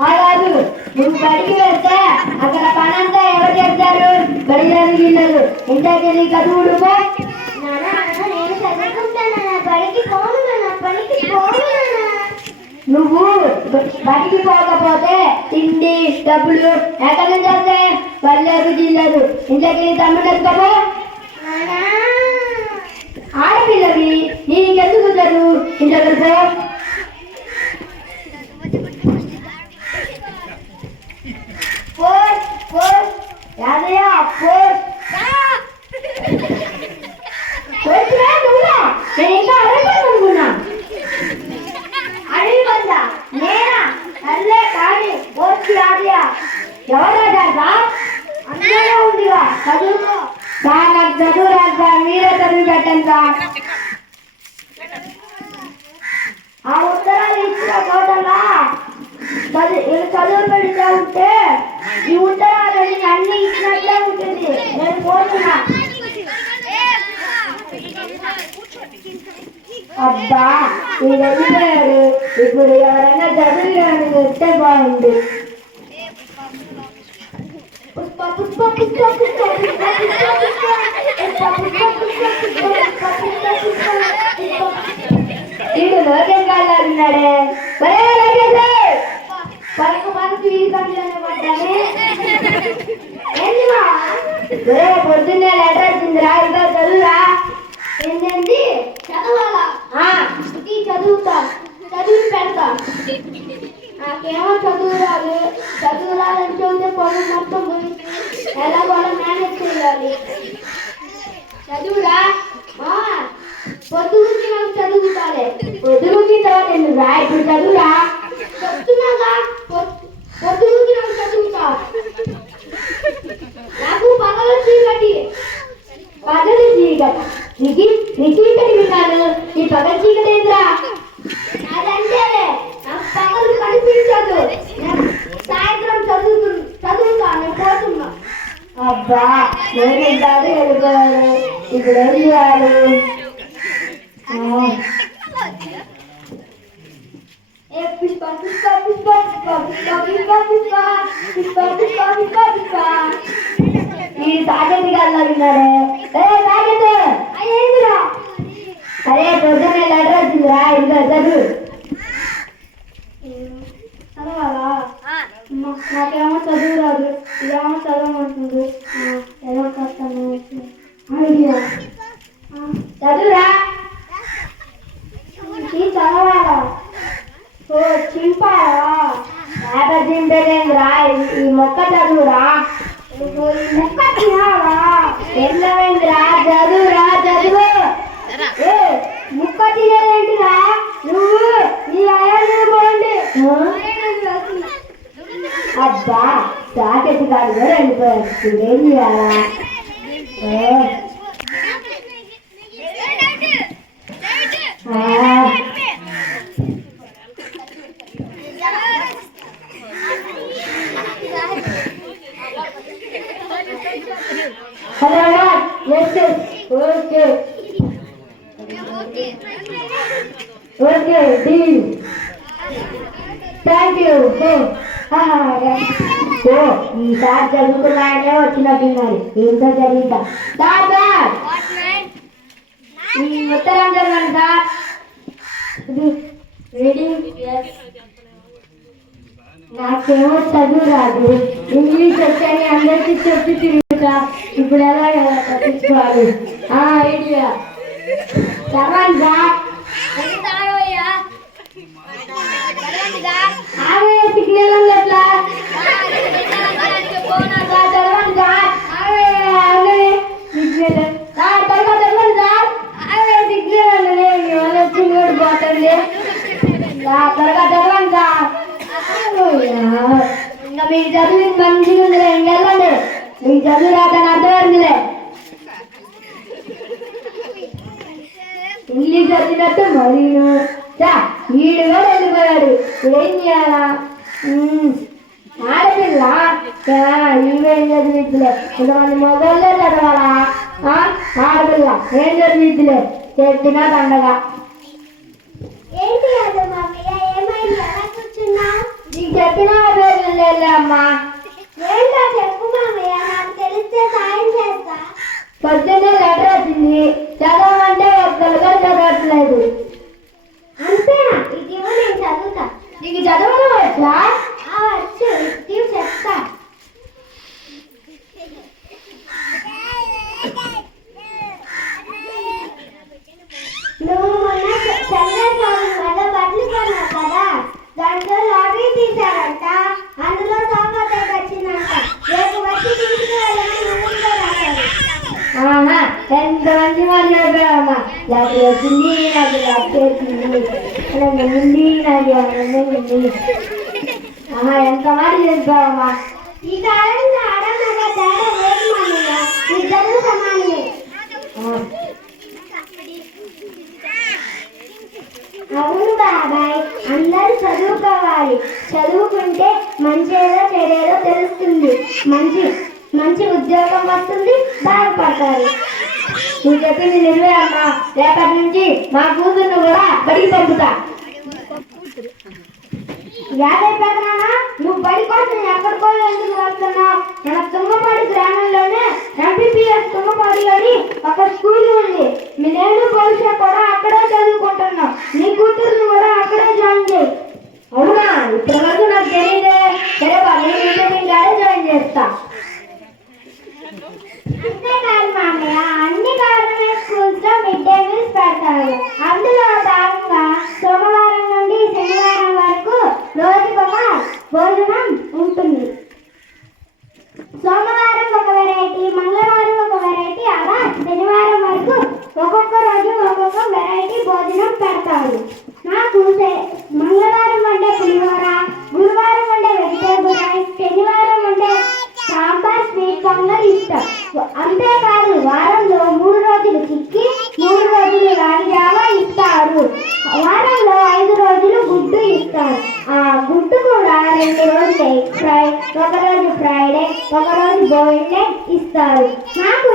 కాదు, నువ్వు బడికి వెళ్తే అక్కడ పనంతా ఎవరు చేస్తారు? బడిదారు గిల్లరు ఇంట్లోకి వెళ్ళి చదువుడు. నువ్వు బడికి పోకపోతే తిండి డబ్బులు ఎక్కడి నుంచి వస్తాయి? బడిలేరు గిల్లరు ఇంట్లోకి వెళ్ళి తమ్ముడు ఎత్తుకోపో. ఆడపిల్లవి నీకెందుకు చదువు? ఇంట్లోకి పో. చదువు రాజా మీరే చదువు పెట్టండి. ఆ ఉత్తరాలు ఇచ్చిన కోటలా చదువు పెడితే ఉంటే ఈ ఉత్తరాలని అన్ని ఇచ్చినట్లే ఉంటుంది. నేను పోతున్నా. అబ్బా మీరు వెళ్ళిపోయారు. ఇప్పుడు ఎవరైనా చదువు వస్తే బాగుంది. పుష్ప పుష్ప పుష్ప పుష్ప వీడు లోకేష్ గారు ఉన్నాడే. పరకు పరకు ఈ కంట్లోనే పడ్డానే. పొద్దున్నే లెటర్ వచ్చిందిరా, ఇంకా చదువురా. ఏంటండి చదవాలా? చదువుతా, చదువు పెడతా. నాకేమో చదువు రాదు. చదువు రాదంటే ఉంటే పనులు మొత్తం ఎలా కూడా మేనేజ్ చేయాలి. చదువురా పొద్దు నుంచి నాకు చదువుతాలే. పొద్దు నుంచి తర్వాత ఎందుకు రా? ఇప్పుడు చదువురా చెప్తున్నాగా. పొద్దు నుంచి నాకు చదువుతా. నాకు పగలు చీకటి, పగలు చీకటి. నీ చీకటి విన్నాను, ఈ పగలు చీకటి ఏంద్రా? అదంటేలే నాకు పగలు కనిపించదు. సాయంత్రం చదువుతా. నేను పోతున్నా. అబ్బా నేను కాదు వెళ్ళిపోయాను. ఇప్పుడు ఏం చేయాలి? పుష్ప పుష్ప పుష్ప పుష్ప పుష్ప పుష్ప పుష్ప పుష్ప పుష్ప పుష్ప. ఈ తాగేది గాల్లో విన్నాడే. తాగేది అయ్యేందిరా? అరే పొద్దున్నే లెటర్ వచ్చిందిరా, ఇంకా చదువు. చదవాలా? నాకేమో చదువు రాదు. ఇదేమో చదవమంటుంది. ఏదో కష్టం చదువురా. చదవాలా? చింపాలా? పేపర్ చింపేదేంద్రా? ఈ మొక్క చదువురా. ఈ మొక్క తినాలా? ఎల్లవేంద్రా? చదువురా, చదువు. ముక్క తినేదేంటిరా? నువ్వు నీ అయ్యా పోండి. అబ్బా జాకెట్ కాదు కూడా వెళ్ళిపోయారు. ఏం చేయాలా? Hello okay okay deal. Thank you. ఈసారి చదువుకున్నాయనే వచ్చినట్టున్నారు. ఏంటో చదివిద్దాం. సార్ ఈ ఉత్తరం చదవండి సార్. నాకేమో చదువు రాదు. ఇంగ్లీష్ వచ్చని అందరికీ చెప్పి తిరుగుతా. ఇప్పుడు ఎలా తప్పించుకోవాలి? ఐడియా చదవండి సార్. సిగ్నల్ ఎట్లా చదవండి సార్. త్వరగా చదవండి సార్. సిగ్నల్ వచ్చింది పోతుంది. త్వరగా చదవండి సార్. ఇంకా మీకు చదివి మంచిగా ఉందిలే. ఇంకెళ్ళండి. మీకు చదువు రాదని అర్థమైందిలే. ఇంగ్లీష్ వచ్చినట్టు మరి వీడు కూడా వెళ్ళిపోయాడు. ఏం చేయాలా? ఆడపిల్ల ఇవేం చదివిద్దులే. కొంతమంది మొబైల్లో చదవాలా? ఆడపిల్ల ఏం జరిగిద్దిలే చెప్పినా దండగా. ఏంటి అది మామయ్య, ఏమైంది ఎలా కూర్చున్నావు? నీకు చెప్పినా పేర్లు అమ్మా. ఏంటో చెప్పు మామయ్య, నాకు తెలిస్తే సాయం చేస్తా. పొద్దున్నే లెటర్ వచ్చింది, చదవమంటే ఒక్కలుగా చదవట్లేదు. అంతేనా? ఇది ఇవ్వు, నేను చదువుతా. నీకు చదవడం వచ్చా? వచ్చు, ఇది చెప్తా. నువ్వు మొన్న చంద్రస్వామి వల్ల బట్టలు కొన్నావు కదా, దాంట్లో లాటరీ తీశారంట. అందులో సోఫా వచ్చిందంట. రేపు వచ్చి తీసుకువెళ్ళమని ముందుగా రాశారు. ఎంత మంచి మాట చెప్పావమ్మా. లెటర్ వచ్చింది, నాకు లెటర్ వచ్చింది, నాకు ఉంది. ఎంత మాట చెప్పావమ్మా. ఈ కాలంలో ఆడమగ తేడా లేదు మామయ్య, ఇద్దరు సమానమే. అవును బాబాయ్, అందరూ చదువుకోవాలి. చదువుకుంటే మంచేదో చెడేదో తెలుస్తుంది. మంచి మంచి ఉద్యోగం వస్తుంది, బాగుపడతారు. నువ్వు చెప్పింది నిజమే అమ్మా. రేపటి నుంచి మా కూతుర్ను కూడా బడికి పంపుతా. యాభై పెదనానా, నువ్వు బడి కోసం ఎక్కడికో ఎందుకు వెళ్తున్నావు? మన తుంగపాడి గ్రామంలోనే ఎంపీపీఎస్ తుంగపాడి అని ఒక స్కూల్ ఉంది. నేను భవిష్య కూడా అక్కడే చదువుకుంటున్నావు. నీ కూతురుని కూడా అక్కడే జాయిన్ చేయి. అవునా? ఇప్పటి వరకు నాకు తెలియదే. సరే బాబు, నేను జాయిన్ చేస్తా. అంతేకాదు మామయ్య, అన్ని గవర్నమెంట్ స్కూల్స్ లో మిడ్ డే మీల్స్ పెడతారు. అందులో భాగంగా సోమవారం నుండి శనివారం వరకు రోజుకొక భోజనం ఉంటుంది. సోమవారం ఒక వెరైటీ, మంగళవారం ఒక వెరైటీ, అలా శనివారం వరకు ఒక్కొక్క రోజు ఒక్కొక్క వెరైటీ భోజనం పెడతారు. నాకు మంగళవారం వండే పులిహోర, గురువారం వండే వెజిటేబుల్ రైస్, శనివారం వండే సాంబార్ స్వీట్ పొంగల్ ఇష్టం. అంతేకాదు వారంలో 3 రోజులు చిక్కి, 3 రోజులు రాగి జావా ఇస్తారు. వారంలో 5 రోజులు గుడ్డు ఇస్తారు. ఆ గుడ్డు కూడా 2 రోజులు ఎగ్ ఫ్రై, ఒక రోజు ఫ్రైడే, ఒక రోజు బాయిల్డ్ ఎగ్ ఇస్తారు. మాకు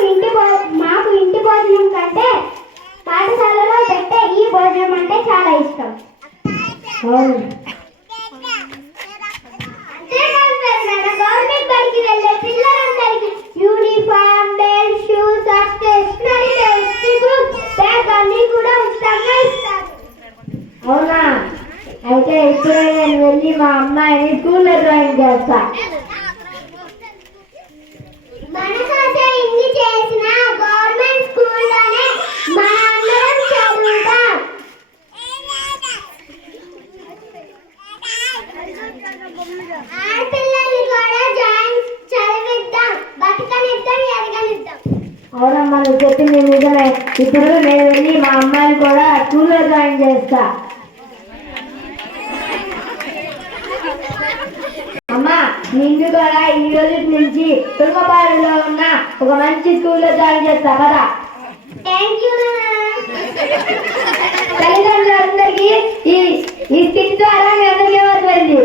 ఇంటి భోజనం కంటే పాఠశాలలో పెట్టే ఈ భోజనం అంటే చాలా ఇష్టం. గవర్నమెంట్ బడికి వెళ్ళే పిల్లలందరికీ uniform, belt, shoes, stationery, text book, bag అన్ని కూడా ఉచితంగా ఇస్తారు. అవునా? అయితే ఇప్పుడే నేను వెళ్ళి మా అమ్మాయిని స్కూల్లో జాయిన్ చేస్తా. మన కోసం ఇన్ని చేసిన గవర్నమెంట్ స్కూల్లోనే మనందరం చదువుతాం. ఆడపిల్లల్ని కూడా చదివిద్దాం, బతకనిద్దాం, ఎదగనిద్దాం. అవునమ్మా, నువ్వు చెప్పింది నిజమే. ఇప్పుడు నేను వెళ్ళి మా అమ్మాయిని కూడా స్కూల్లో జాయిన్ చేస్తా. అమ్మా, నిన్ను కూడా ఈ రోజు నుంచి తుంగపాడులో ఉన్న ఒక మంచి స్కూల్లో జాయిన్ చేస్తా కదా. Thank you. తల్లిదండ్రులందరికీ ఈ స్కిట్ ద్వారా మీ అందరికీ ఏమర్థమైంది?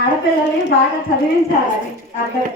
ఆడపిల్లల్ని బాగా చదివించాలని అర్థం.